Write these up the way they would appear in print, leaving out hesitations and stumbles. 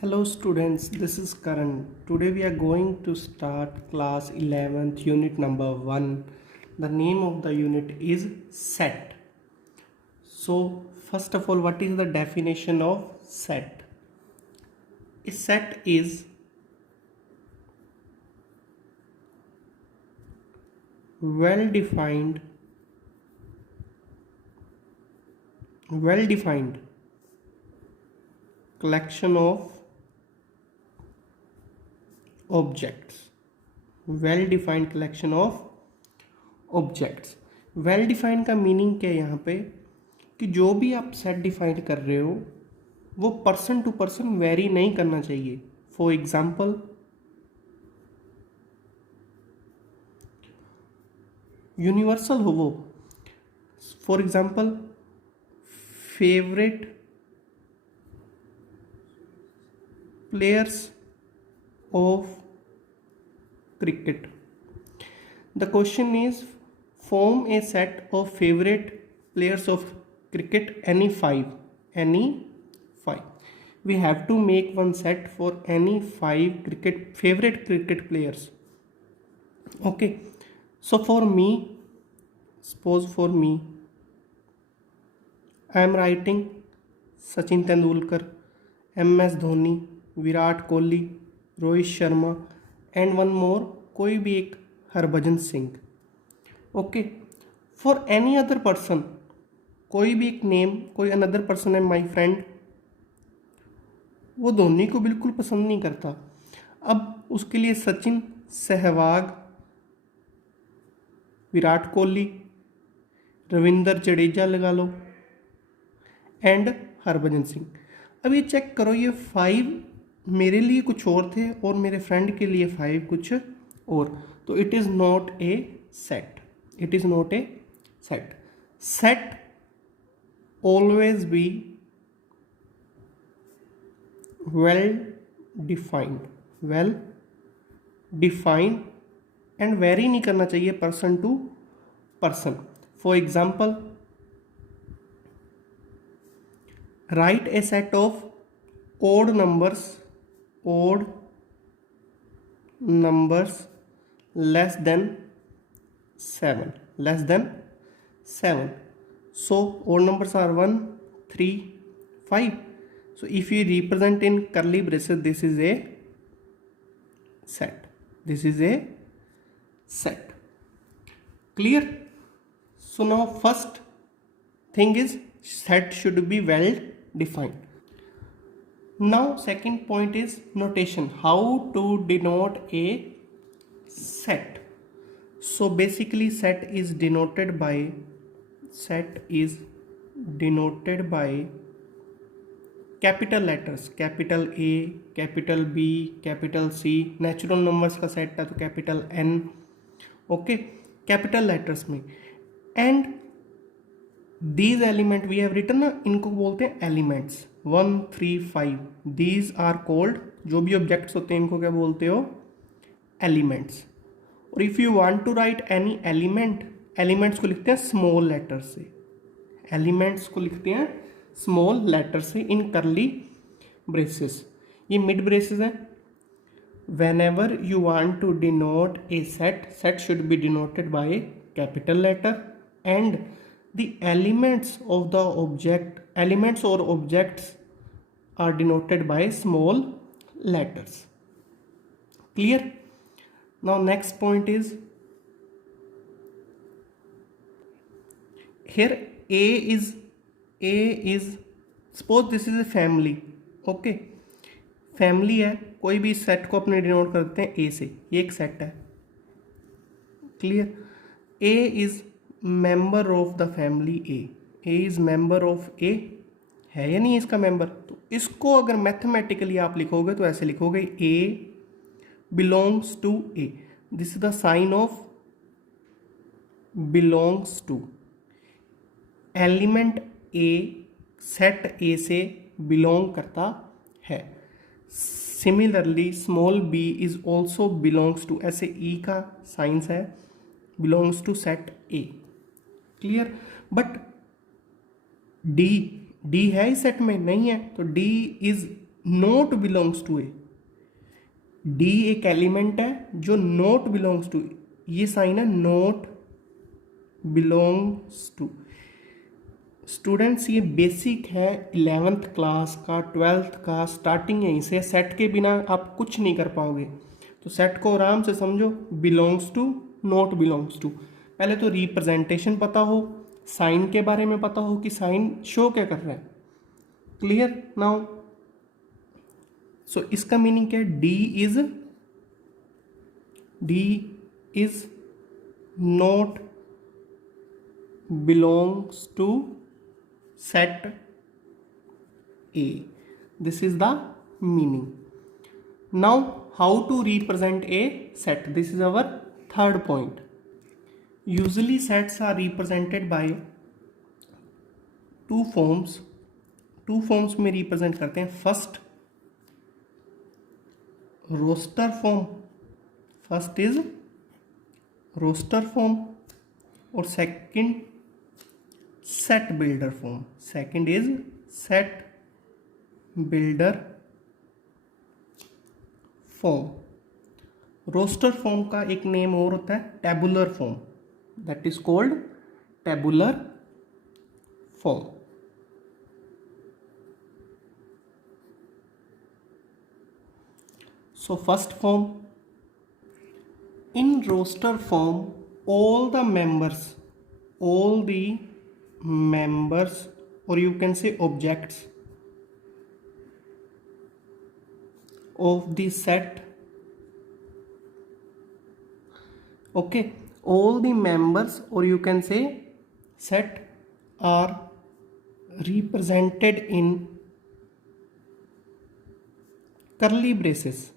Hello students, this is Karan. Today we are going to start class 11th unit number 1. The name of the unit is set. So first of all, what is the definition of set? A set is well-defined collection of objects. Well-defined collection of objects. Well defined का meaning क्या है यहाँ पे कि जो भी आप set define कर रहे हो वो पर्सन टू पर्सन वेरी नहीं करना चाहिए। फॉर एग्जाम्पल यूनिवर्सल हो वो। For example favourite players of cricket. The question is form a set of favorite players of cricket any five. We have to make one set for any five favorite cricket players. Okay, so suppose for me I am writing Sachin Tendulkar, MS Dhoni, Virat Kohli, Rohit Sharma and one more कोई भी एक Harbhajan Singh. Okay, for any other person कोई भी एक name, कोई another person है my friend, वो धोनी को बिल्कुल पसंद नहीं करता। अब उसके लिए सचिन, सहवाग, विराट कोहली, रविंद्र जडेजा लगा लो एंड हरभजन सिंह। अब ये चेक करो, ये 5 मेरे लिए कुछ और थे और मेरे फ्रेंड के लिए 5 कुछ और, तो it is not a set. It is not a set. Set always be well defined and very नहीं करना चाहिए person to person. For example write a set of odd numbers less than 7. So odd numbers are 1, 3, 5. So if you represent in curly braces, this is a set. Clear? So now first thing is set should be well defined. Now second point is notation, how to denote a set. So basically set is denoted by capital letters, capital A, capital B, capital C। Natural numbers का set है तो capital N। Okay, capital letters में। And these element we have written ना, इनको बोलते हैं elements. 1, 3, 5 these are called, जो भी ऑब्जेक्ट्स होते हैं इनको क्या बोलते हो? एलिमेंट्स। और if you want to write any element, elements को लिखते हैं स्मॉल लेटर से। एलिमेंट्स को लिखते हैं स्मॉल लेटर से इन करली ब्रेसेस। ये मिड ब्रेसेस हैं। whenever you want to denote a set should be denoted by capital letter and the elements of the object, elements or objects are denoted by small letters. Clear? Now next point is, here A is suppose this is a family. Okay, family है, कोई भी set को अपने denote करते हैं ए से, ये एक सेट है। Clear? A is member of the family. A is member of A है या नहीं इसका मेंबर? तो इसको अगर मैथमेटिकली आप लिखोगे तो ऐसे लिखोगे, a belongs to A. This is the sign of belongs to. Element a set A से बिलोंग करता है। Similarly small b is also belongs to, ऐसे ई का साइंस है, belongs to set A. Clear? But d है इस set में नहीं है, तो d is not belongs to A, d एक एलिमेंट है जो नॉट बिलोंग्स टू, ये साइन है नॉट बिलोंग्स टू। स्टूडेंट्स ये बेसिक है 11th क्लास का, 12th का, स्टार्टिंग यहीं से। सेट के बिना आप कुछ नहीं कर पाओगे, तो सेट को आराम से समझो। Belongs to, not belongs to, पहले तो रिप्रेजेंटेशन पता हो, साइन के बारे में पता हो कि साइन शो क्या कर रहा है। Clear now? सो इसका मीनिंग क्या है? D is not belongs to set A. This is the meaning. Now how to represent a set? This is our third point. Usually sets are represented by two forms में represent करते हैं। First roster form, first is roster form, और second set builder form, second is set builder form. Roster form का एक name और होता है tabular form, that is called tabular form. So first form, in roster form all the members or you can say objects of the set, okay, all the members or you can say set are represented in curly braces।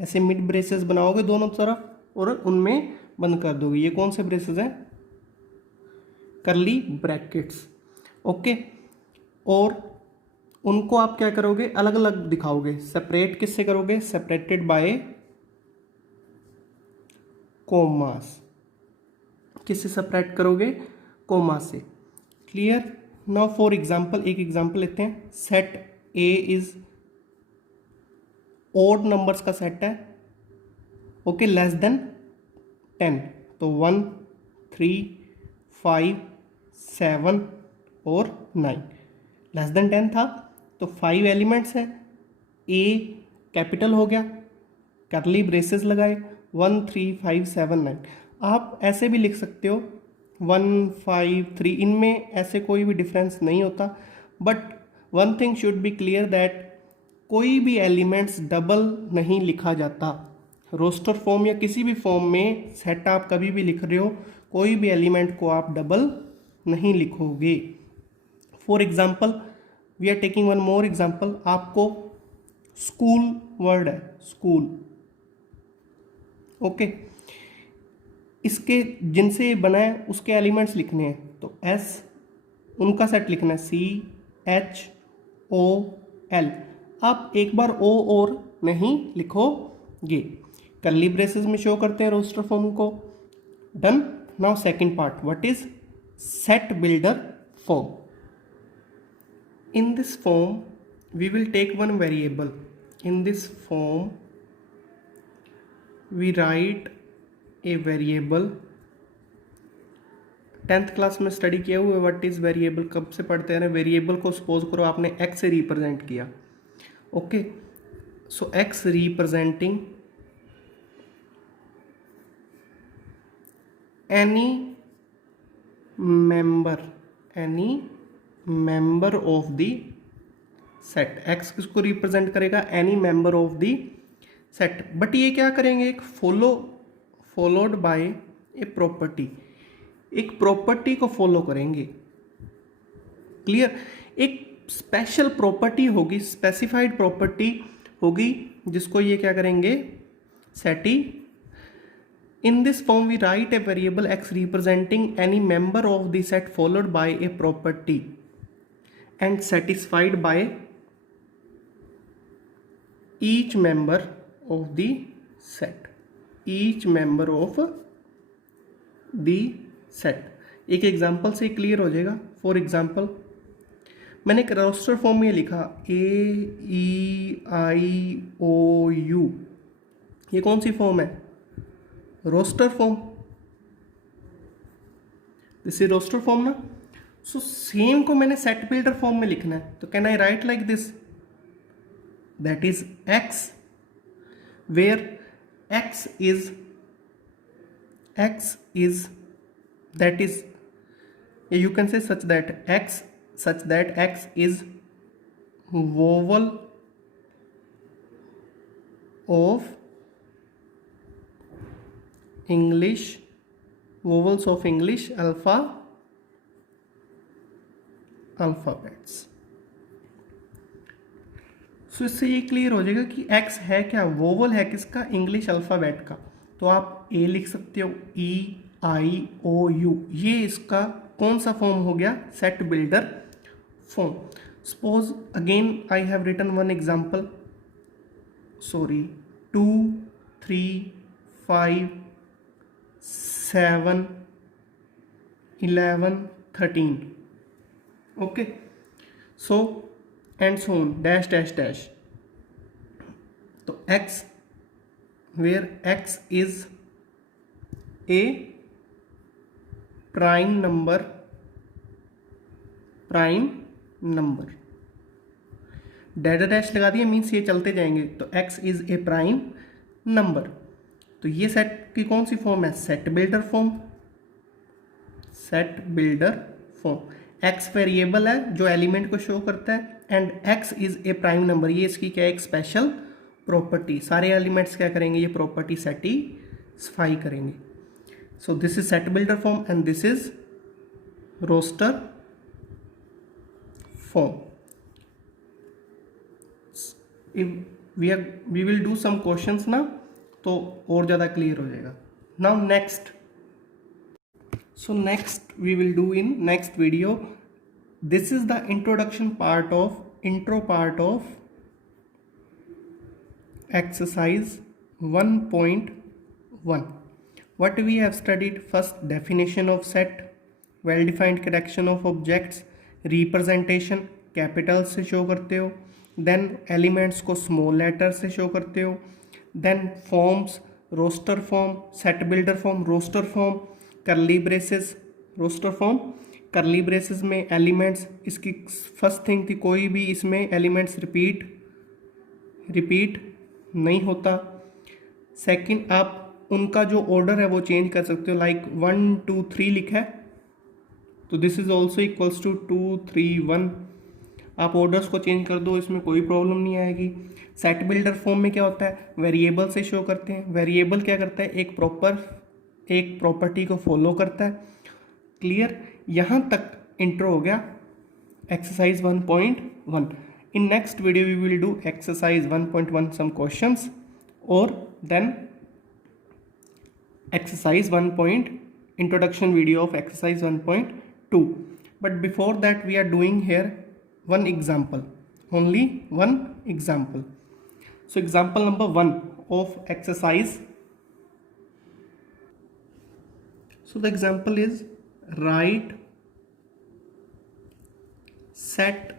ऐसे mid braces बनाओगे दोनों तरफ और उनमें बंद कर दोगे। ये कौन से ब्रेसेस हैं? करली ब्रैकेट्स, ओके। और उनको आप क्या करोगे? अलग अलग दिखाओगे। सेपरेट किससे करोगे? Separated by commas. किससे सेपरेट करोगे? कोमा से। क्लियर? नाउ फॉर एग्जांपल, एक एग्जांपल लेते हैं। Set A is odd numbers का सेट है, ओके, लेस देन 10, तो 1, 3, 5, 7 और 9। लेस देन 10 था तो 5 एलिमेंट्स हैं। ए कैपिटल हो गया, करली ब्रेसेस लगाए, 1, 3, 5, 7, 9। आप ऐसे भी लिख सकते हो 1, 5, 3, इनमें ऐसे कोई भी डिफरेंस नहीं होता। But one thing should be clear that कोई भी एलिमेंट्स डबल नहीं लिखा जाता। रोस्टर फॉर्म या किसी भी फॉर्म में सेट आप कभी भी लिख रहे हो, कोई भी एलिमेंट को आप डबल नहीं लिखोगे। For example we are taking one more example. आपको स्कूल वर्ड है, स्कूल, ओके, इसके जिनसे बना है उसके एलिमेंट्स लिखने हैं, तो एस उनका सेट लिखना है, CHOL। आप एक बार ओ और नहीं लिखोगे, कर्ली ब्रेसेस में शो करते हैं रोस्टर फॉर्म को। Done. Now second part, what is set builder form? In this form we will take one variable. In this form we write a variable. 10th class में study किया हुआ है what is variable, कब से पढ़ते हैं। Variable को suppose करो आपने एक्स से रिप्रेजेंट किया, okay, so x representing any member of the set। x किसको रिप्रेजेंट करेगा? Any member of the set. But ये क्या करेंगे? एक फॉलोड बाय ए प्रॉपर्टी, एक प्रॉपर्टी को फॉलो करेंगे। क्लियर? एक स्पेशल प्रॉपर्टी होगी, स्पेसिफाइड प्रॉपर्टी होगी, जिसको ये क्या करेंगे? सेटी। In this form we write a variable x representing any member of the set followed by a property and satisfied by each member of the set। each member of the set। एक example से clear हो जाएगा। For example मैंने एक roster form में लिखा AEIOU, ये कौन सी फॉर्म है? Roster form. This is roster form ना। सो सेम को मैंने सेट बिल्डर फॉर्म में लिखना है, तो can I write like this, that is x, where x is that is, you can say such that x is vowel of English, vowels of English alphabets। सो इससे ये clear हो जाएगा कि x है क्या, वोवल है किसका, इंग्लिश अल्फ़ाबेट का। तो आप a लिख सकते हो, EIOU, ये इसका कौन सा फॉर्म हो गया, set builder form. Suppose again I have written one example, 2 3 5 7 11 13, okay. So and so on, dash dash dash. तो x, where x is a prime number, dash dash लगा दिया, मीन्स ये चलते जाएंगे। तो x is a prime number. तो ये set की कौन सी फॉर्म है, set builder form. x variable है जो एलिमेंट को शो करता है, and x is a prime number, ये इसकी क्या है, एक स्पेशल प्रॉपर्टी। सारे एलिमेंट्स क्या करेंगे, ये प्रॉपर्टी सेटिस्फाई करेंगे। So this is set builder form and this is roster form. We will do some questions ना, तो और ज़्यादा क्लियर हो जाएगा। Now next, so next we will do in next video, this is the intro part of exercise 1.1. what we have studied, first definition of set, well defined correction of objects, representation, capital से show करते हो, then elements को small letter से show करते हो, then forms, roster form, set builder form, roster form, curly braces, roster form, curly braces में elements, इसकी first thing थी कोई भी इसमें एलिमेंट्स रिपीट नहीं होता। सेकंड, आप उनका जो ऑर्डर है वो चेंज कर सकते हो, लाइक 1 2 3 लिखा है तो this is also equals to 2 3 1, आप ऑर्डर्स को चेंज कर दो, इसमें कोई प्रॉब्लम नहीं आएगी। सेट बिल्डर फॉर्म में क्या होता है, वेरिएबल से शो करते हैं। वेरिएबल क्या करता है, एक प्रॉपर्टी को फॉलो करता है। क्लियर, यहाँ तक इंट्रो हो गया exercise 1.1। In next video we will do exercise 1.1 some questions, और then exercise 1. introduction video of exercise 1.2. but before that we are doing here one example, only one example. So example number 1 of exercise. So the example is write set,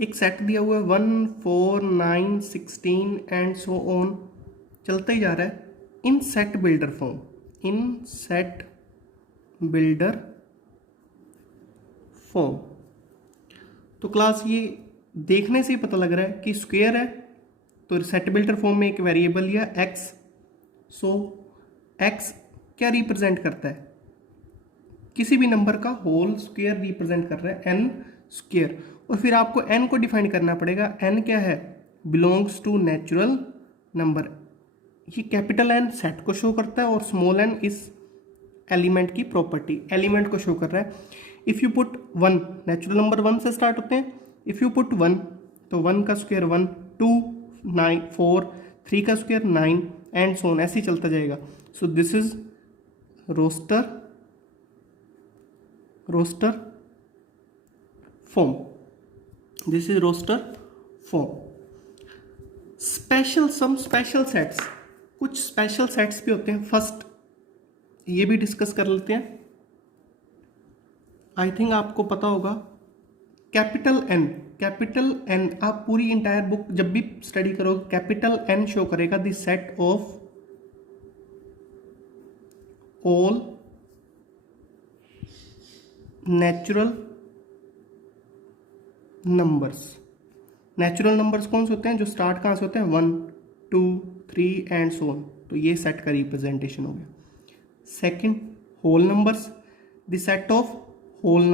एक set दिया हुआ है 1 4 9 16 and so on, चलता ही जा रहा है इन set builder form, इन set builder form. तो class ये देखने से ही पता लग रहा है कि स्क्वायर है, तो सेट बिल्डर फॉर्म में एक वेरिएबल लिया x। सो x क्या रिप्रेजेंट करता है, किसी भी नंबर का होल स्क्वायर रिप्रेजेंट कर रहा है, n स्क्वायर। और फिर आपको n को डिफाइन करना पड़ेगा, n क्या है, बिलोंग्स टू नेचुरल नंबर। ये कैपिटल N सेट को शो करता है और स्मॉल n इस एलिमेंट की प्रॉपर्टी, एलिमेंट को शो कर रहा है। If you put 1, natural number 1 से स्टार्ट होते हैं, इफ़ यू पुट 1 तो 1 का स्क्वायर 1, 2 9 4, 3 का स्क्वायर 9 एंड सो ऑन, ऐसे ही चलता जाएगा। So this is roster form, this is roster form. Some special sets, कुछ स्पेशल सेट्स भी होते हैं। फर्स्ट ये भी डिस्कस कर लेते हैं। आई थिंक आपको पता होगा कैपिटल एन आप पूरी इंटायर बुक जब भी स्टडी करोगे, कैपिटल एन शो करेगा the set of all natural numbers. Natural numbers कौन से होते हैं? जो स्टार्ट कहाँ से होते हैं? 1 2 3 एंड सो ऑन। तो ये सेट का रिप्रेजेंटेशन हो गया। Second, whole numbers, the set of whole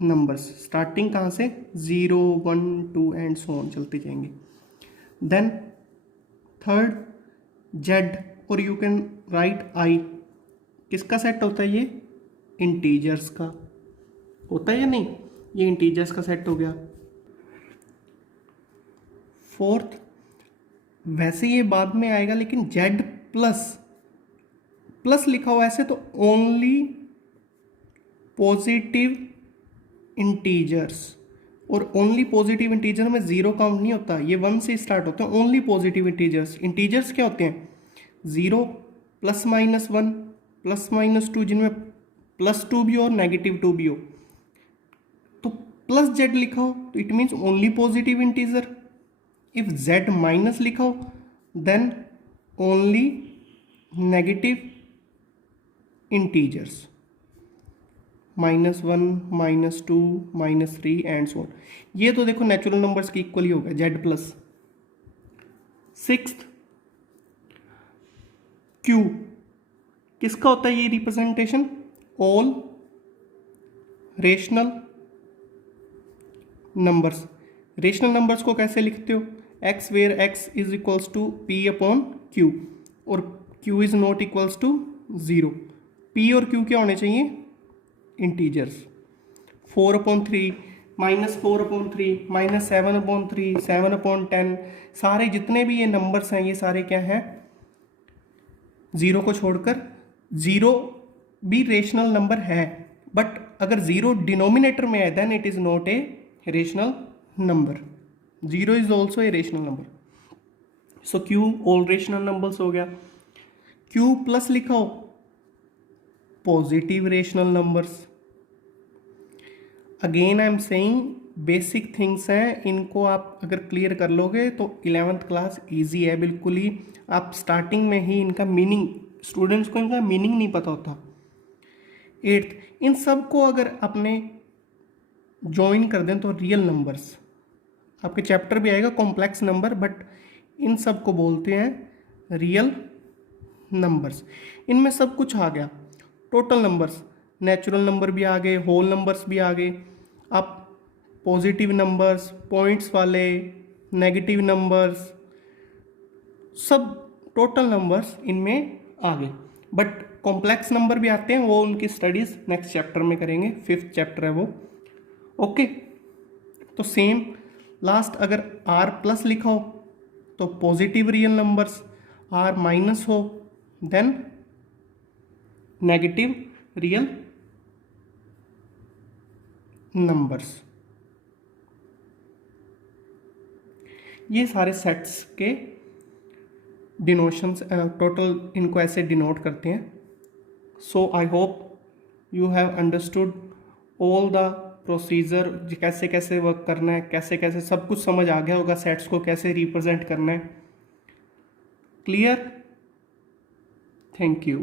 numbers starting कहाँ से? 0 1 2 एंड सो ऑन चलते जाएंगे। देन थर्ड, जेड और यू कैन राइट आई, किसका सेट होता है ये? इंटीजर्स का होता है या नहीं? ये इंटीजर्स का सेट हो गया। फोर्थ, वैसे ये बाद में आएगा लेकिन जेड प्लस लिखा हुआ ऐसे तो ओनली पॉजिटिव इंटीजर्स, और ओनली पॉजिटिव इंटीजर में जीरो काउंट नहीं होता, ये 1 से स्टार्ट होते हैं। ओनली पॉजिटिव इंटीजर्स क्या होते हैं? 0 +-1 +-2, जिनमें +2 भी हो और -2 भी हो। तो प्लस जेड लिखा हो तो it means only positive integer. If Z minus लिखा हो then only negative integers, -1 -2 -3 and so on. ये तो देखो नेचुरल नंबर्स की इक्वली हो गया जेड प्लस। सिक्स्थ, क्यू किसका होता है? ये representation all rational numbers. Rational numbers को कैसे लिखते हो? x where x is equals to p/q और q is not equals to 0। p और q क्या होने चाहिए? इंटीजर्स। 4/3 -4/3 -7/3 7/10, सारे जितने भी ये नंबर्स हैं ये सारे क्या हैं? 0 को छोड़कर। 0 भी रेशनल नंबर है, बट अगर 0 डिनोमिनेटर में है then it is not a rational number. 0 is also a rational number. So Q all rational numbers हो गया। Q प्लस लिखा हो positive rational numbers. Again I am saying basic things हैं, इनको आप अगर क्लियर कर लोगे तो 11th क्लास इजी है बिल्कुल ही। आप स्टार्टिंग में ही इनका मीनिंग, स्टूडेंट्स को इनका मीनिंग नहीं पता होता। 8th, इन सब को अगर आपने ज्वाइन कर दें तो रियल नंबर्स, आपके चैप्टर भी आएगा कॉम्प्लेक्स नंबर, बट इन सब को बोलते हैं रियल नंबर्स। इनमें सब कुछ आ गया, टोटल नंबर्स, नेचुरल नंबर भी आ गए, होल नंबर्स भी आ गए, आप पॉजिटिव नंबर्स, पॉइंट्स वाले, नेगेटिव नंबर्स, सब टोटल नंबर्स इनमें आ गए। बट कॉम्प्लेक्स नंबर भी आते हैं, वो उनकी स्टडीज़ नेक्स्ट चैप्टर में करेंगे, 5th चैप्टर है वो। ओके, तो सेम लास्ट, अगर r प्लस लिखा हो तो positive real numbers, r minus हो देन नेगेटिव रियल नंबर्स। ये सारे सेट्स के डिनोशंस, टोटल इनको ऐसे डिनोट करते हैं। So I hope you have understood all the procedure, कैसे कैसे वर्क करना है, कैसे कैसे सब कुछ समझ आ गया होगा, सेट्स को कैसे रिप्रेजेंट करना है। क्लियर? Thank you.